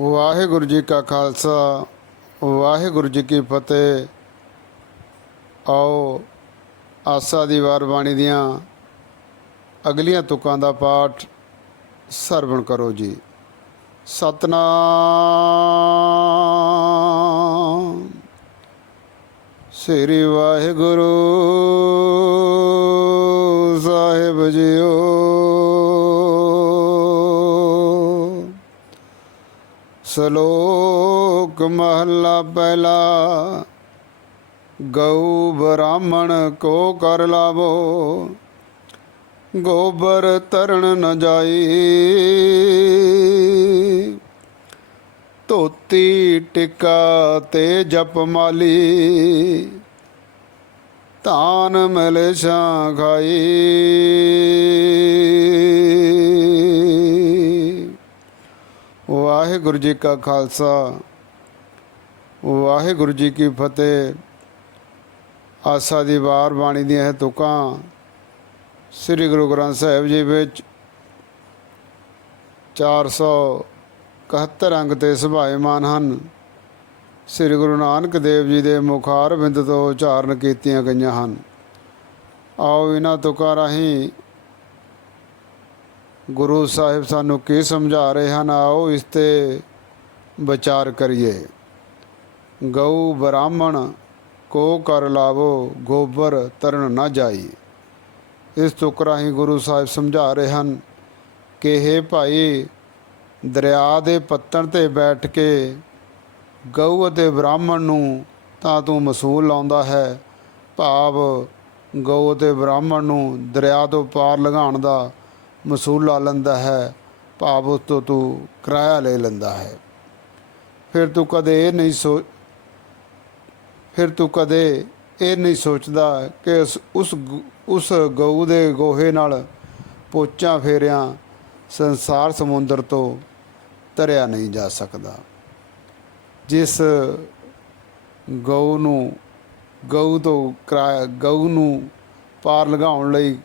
ਵਾਹਿਗੁਰੂ ਜੀ ਕਾ ਖਾਲਸਾ, ਵਾਹਿਗੁਰੂ ਜੀ ਕੀ ਫਤਿਹ। ਆਓ, ਆਸਾ ਦੀ ਵਾਰ ਬਾਣੀ ਦੀਆਂ ਅਗਲੀਆਂ ਤੁਕਾਂ ਦਾ ਪਾਠ ਸਰਵਣ ਕਰੋ ਜੀ। ਸਤਨਾਮ। ਸ੍ਰੀ ਵਾਹਿਗੁਰੂ ਸਾਹਿਬ ਜੀਓ। ਸ਼ਲੋਕ ਮਹੱਲਾ ਪਹਿਲਾ, ਗਊ ਬ੍ਰਾਹਮਣ ਕੋ ਕਰ ਲਾਵੋ, ਗੋਬਰ ਤਰਣ ਨ ਜਾਈ। ਧੋਤੀ ਟਿਕਾ ਤੇ ਜਪ ਮਾਲੀ, ਧਾਨ ਮਿਲ ਛਾਂ ਖਾਈ। ਵਾਹਿਗੁਰੂ ਜੀ ਕਾ ਖਾਲਸਾ, ਵਾਹਿਗੁਰੂ ਜੀ ਕੀ ਫਤਿਹ। ਆਸਾ ਦੀ ਵਾਰ ਬਾਣੀ ਦੀਆਂ ਇਹ ਤੁਕਾਂ ਸ੍ਰੀ ਗੁਰੂ ਗ੍ਰੰਥ ਸਾਹਿਬ ਜੀ ਵਿੱਚ 471 ਅੰਗ ਤੇ ਸੁਭਾਏਮਾਨ ਹਨ। ਸ੍ਰੀ ਗੁਰੂ ਨਾਨਕ ਦੇਵ ਜੀ ਦੇ ਮੁਖਾਰ ਬਿੰਦ ਤੋਂ ਉਚਾਰਨ ਕੀਤੀਆਂ ਗਈਆਂ ਹਨ। ਆਓ ਇਹਨਾਂ ਤੁਕਾਂ ਰਾਹੀਂ ਗੁਰੂ ਸਾਹਿਬ ਸਾਨੂੰ ਕੀ ਸਮਝਾ ਰਹੇ ਹਨ, ਆਓ ਇਸ ਤੇ ਵਿਚਾਰ ਕਰੀਏ। ਗਊ ਬ੍ਰਾਹਮਣ ਕੋ ਕਰ ਲਾਵੋ, ਗੋਬਰ ਤਰਨ ਨਾ ਜਾਈ। ਇਸ ਤੁਕ ਰਾਹੀਂ ਗੁਰੂ ਸਾਹਿਬ ਸਮਝਾ ਰਹੇ ਹਨ ਕਿ हे ਭਾਈ, ਦਰਿਆ ਦੇ ਪੱਤਣ ਤੇ ਬੈਠ ਕੇ ਗਊ ਅਤੇ ਬ੍ਰਾਹਮਣ ਨੂੰ ਤਾਂ ਤੂੰ ਮਸੂਲ ਲਾਉਂਦਾ ਹੈ। ਭਾਵ ਗਊ ਅਤੇ ਬ੍ਰਾਹਮਣ ਨੂੰ ਦਰਿਆ ਤੋਂ ਪਾਰ ਲੰਘਾਉਣ ਦਾ ਮਸੂਲ ਲਾ ਲੈਂਦਾ ਹੈ, ਭਾਵ ਉਸ ਤੋਂ ਤੂੰ ਕਿਰਾਇਆ ਲੈ ਲੈਂਦਾ ਹੈ। ਫਿਰ ਤੂੰ ਕਦੇ ਇਹ ਨਹੀਂ ਸੋ, ਫਿਰ ਤੂੰ ਕਦੇ ਇਹ ਨਹੀਂ ਸੋਚਦਾ ਕਿ ਉਸ ਉਸ ਗ- ਉਸ ਗਊ ਦੇ ਗੋਹੇ ਨਾਲ ਪੋਚਾਂ ਫੇਰਿਆਂ ਸੰਸਾਰ ਸਮੁੰਦਰ ਤੋਂ ਤਰਿਆ ਨਹੀਂ ਜਾ ਸਕਦਾ। ਜਿਸ ਗਊ ਨੂੰ, ਗਊ ਤੋਂ ਕਿਰਾਇਆ, ਗਊ ਨੂੰ ਪਾਰ ਲਗਾਉਣ ਲਈ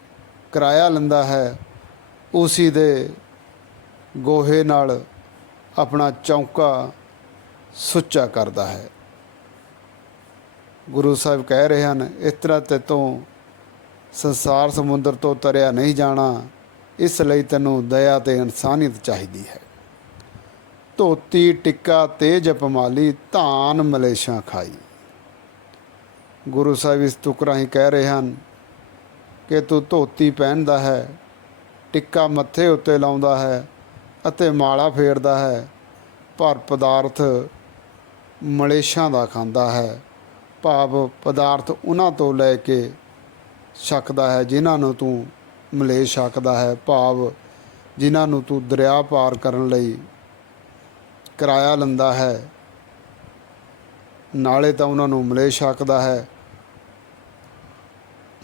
ਕਿਰਾਇਆ ਲੈਂਦਾ ਹੈ ਉਸੀ ਦੇ ਗੋਹੇ ਨਾਲ ਆਪਣਾ ਚੌਂਕਾ ਸੁੱਚਾ ਕਰਦਾ ਹੈ। ਗੁਰੂ ਸਾਹਿਬ ਕਹਿ ਰਹੇ ਹਨ, ਇਸ ਤਰ੍ਹਾਂ ਤੇ ਤੋਂ ਸੰਸਾਰ ਸਮੁੰਦਰ ਤੋਂ ਤਰਿਆ ਨਹੀਂ ਜਾਣਾ, ਇਸ ਲਈ ਤੈਨੂੰ ਦਇਆ ਤੇ ਇਨਸਾਨੀਅਤ ਚਾਹੀਦੀ ਹੈ। ਧੋਤੀ, ਟਿੱਕਾ ਤੇ ਜਪਮਾਲੀ ਧਾਨ, ਮਲੇਸ਼ਾਂ ਖਾਈ। ਗੁਰੂ ਸਾਹਿਬ ਇਸ ਤੁਕ ਰਾਹੀਂ ਕਹਿ ਰਹੇ ਹਨ ਕਿ ਤੂੰ ਧੋਤੀ ਪਹਿਨਦਾ ਹੈ ਟਿੱਕਾ ਮੱਥੇ ਉੱਤੇ ਲਾਉਂਦਾ ਹੈ ਅਤੇ ਮਾਲਾ ਫੇਰਦਾ ਹੈ, ਪਰ ਪਦਾਰਥ ਮਲੇਸ਼ਾਂ ਦਾ ਖਾਂਦਾ ਹੈ। ਭਾਵ ਪਦਾਰਥ ਉਹਨਾਂ ਤੋਂ ਲੈ ਕੇ ਛਕਦਾ ਹੈ ਜਿਨ੍ਹਾਂ ਨੂੰ ਤੂੰ ਮਲੇਸ਼ ਛਕਦਾ ਹੈ। ਭਾਵ ਜਿਨ੍ਹਾਂ ਨੂੰ ਤੂੰ ਦਰਿਆ ਪਾਰ ਕਰਨ ਲਈ ਕਿਰਾਇਆ ਲੈਂਦਾ ਹੈ, ਨਾਲੇ ਤਾਂ ਉਹਨਾਂ ਨੂੰ ਮਲੇਸ਼ ਛਕਦਾ ਹੈ।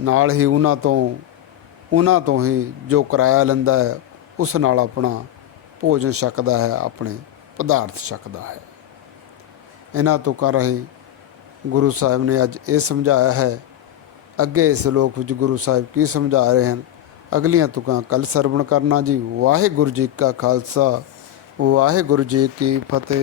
ਨਾਲ ਹੀ ਉਹਨਾਂ ਤੋਂ ਉਹਨਾਂ ਤੋਂ ਹੀ ਜੋ ਕਿਰਾਇਆ ਲੈਂਦਾ ਹੈ, ਉਸ ਨਾਲ ਆਪਣਾ ਭੋਜਨ ਛਕਦਾ ਹੈ, ਆਪਣੇ ਪਦਾਰਥ ਛਕਦਾ ਹੈ। ਇਹਨਾਂ ਤੁਕਾਂ ਰਾਹੀਂ ਗੁਰੂ ਸਾਹਿਬ ਨੇ ਅੱਜ ਇਹ ਸਮਝਾਇਆ ਹੈ, ਅੱਗੇ ਇਸ ਲੋਕ ਵਿੱਚ ਗੁਰੂ ਸਾਹਿਬ ਕੀ ਸਮਝਾ ਰਹੇ ਹਨ? ਅਗਲੀਆਂ ਤੁਕਾਂ ਕੱਲ ਸਰਵਣ ਕਰਨਾ ਜੀ। ਵਾਹਿਗੁਰੂ ਜੀ ਕਾ ਖਾਲਸਾ, ਵਾਹਿਗੁਰੂ ਜੀ ਕੀ ਫਤਿਹ।